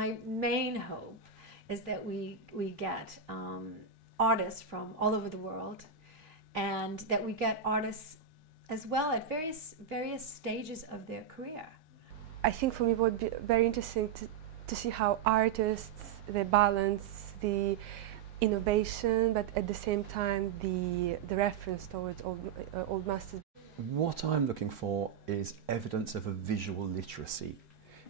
My main hope is that we get artists from all over the world, and that we get artists as well at various stages of their career. I think for me it would be very interesting to see how artists, they balance the innovation, but at the same time the reference towards old masters. What I'm looking for is evidence of a visual literacy,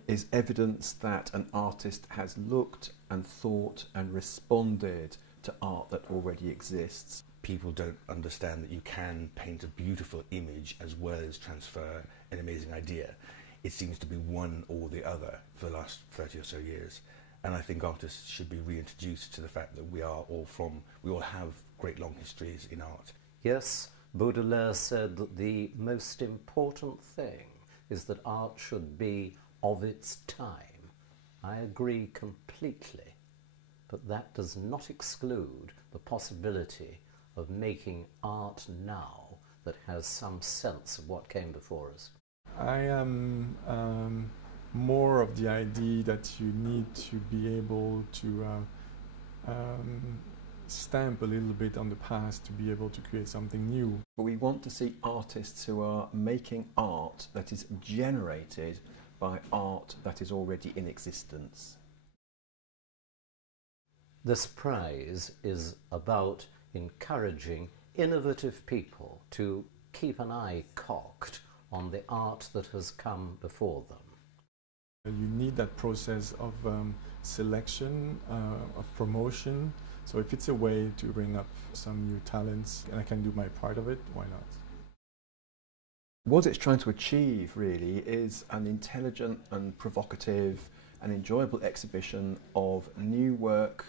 is evidence that an artist has looked and thought and responded to art that already exists. People don't understand that you can paint a beautiful image as well as transfer an amazing idea. It seems to be one or the other for the last 30 or so years. And I think artists should be reintroduced to the fact that we all have great long histories in art. Yes, Baudelaire said that the most important thing is that art should be of its time. I agree completely, but that does not exclude the possibility of making art now that has some sense of what came before us. I am more of the idea that you need to be able to stamp a little bit on the past to be able to create something new. But we want to see artists who are making art that is generated by art that is already in existence. This prize is about encouraging innovative people to keep an eye cocked on the art that has come before them. You need that process of selection, of promotion. So if it's a way to bring up some new talents and I can do my part of it, why not? What it's trying to achieve really is an intelligent and provocative and enjoyable exhibition of new work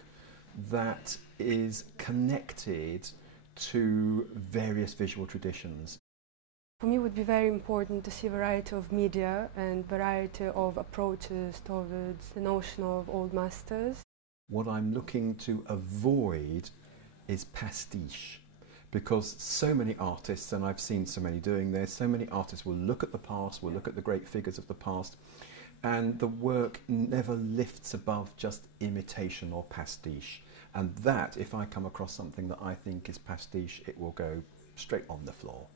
that is connected to various visual traditions. For me it would be very important to see variety of media and variety of approaches towards the notion of old masters. What I'm looking to avoid is pastiche, because so many artists, and I've seen so many doing this, so many artists will look at the past, will look at the great figures of the past, and the work never lifts above just imitation or pastiche. And that, if I come across something that I think is pastiche, it will go straight on the floor.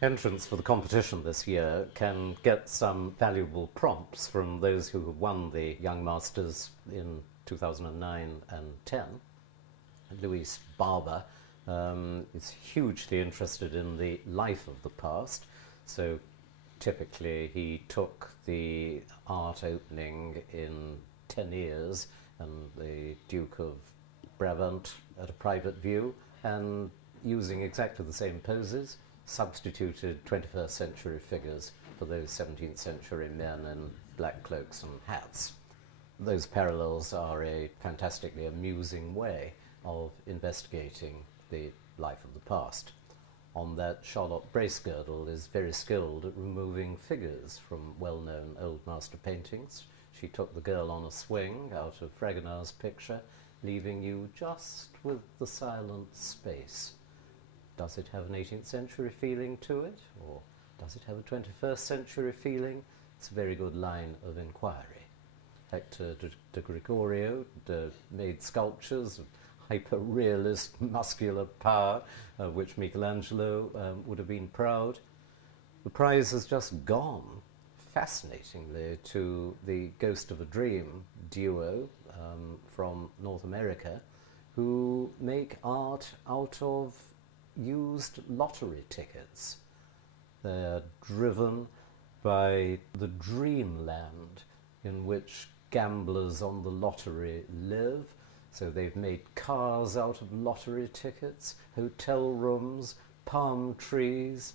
Entrants for the competition this year can get some valuable prompts from those who have won the Young Masters in 2009 and 10. Luis Barber is hugely interested in the life of the past, so typically he took the art opening in Teniers and the Duke of Brabant at a private view, and using exactly the same poses, substituted 21st century figures for those 17th century men in black cloaks and hats. Those parallels are a fantastically amusing way of investigating the life of the past. On that, Charlotte Bracegirdle is very skilled at removing figures from well-known old master paintings. She took the girl on a swing out of Fragonard's picture, leaving you just with the silent space. Does it have an 18th century feeling to it, or does it have a 21st century feeling? It's a very good line of inquiry. Hector de Gregorio made sculptures of hyper-realist muscular power, which Michelangelo would have been proud. The prize has just gone, fascinatingly, to the Ghost of a Dream duo from North America, who make art out of used lottery tickets. They're driven by the dreamland in which gamblers on the lottery live. So they've made cars out of lottery tickets, hotel rooms, palm trees,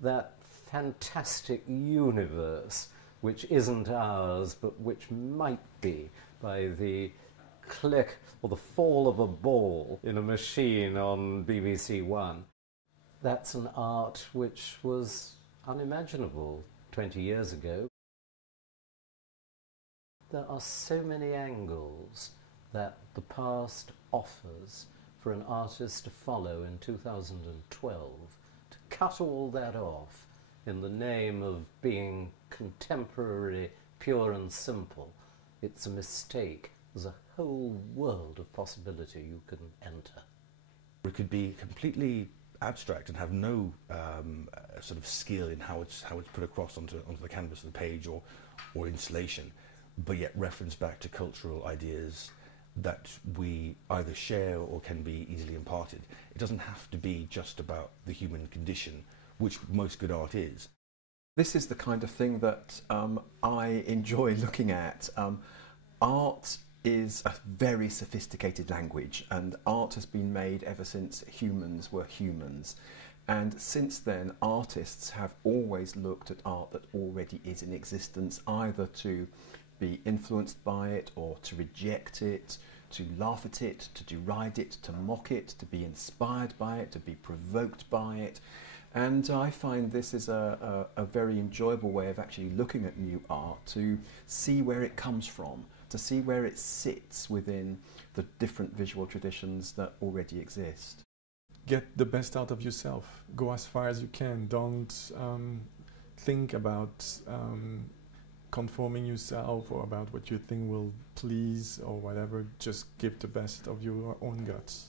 that fantastic universe which isn't ours but which might be by the click or the fall of a ball in a machine on BBC One. That's an art which was unimaginable 20 years ago. There are so many angles that the past offers for an artist to follow in 2012. To cut all that off in the name of being contemporary, pure and simple, it's a mistake. There's a whole world of possibility you can enter. It could be completely abstract and have no sort of skill in how it's put across onto the canvas of the page or installation, but yet reference back to cultural ideas that we either share or can be easily imparted. It doesn't have to be just about the human condition, which most good art is. This is the kind of thing that I enjoy looking at. Art is a very sophisticated language, and art has been made ever since humans were humans. And since then, artists have always looked at art that already is in existence, either to be influenced by it or to reject it, to laugh at it, to deride it, to mock it, to be inspired by it, to be provoked by it. And I find this is a very enjoyable way of actually looking at new art, to see where it comes from, to see where it sits within the different visual traditions that already exist. Get the best out of yourself. Go as far as you can. Don't think about conforming yourself or about what you think will please or whatever. Just give the best of your own guts.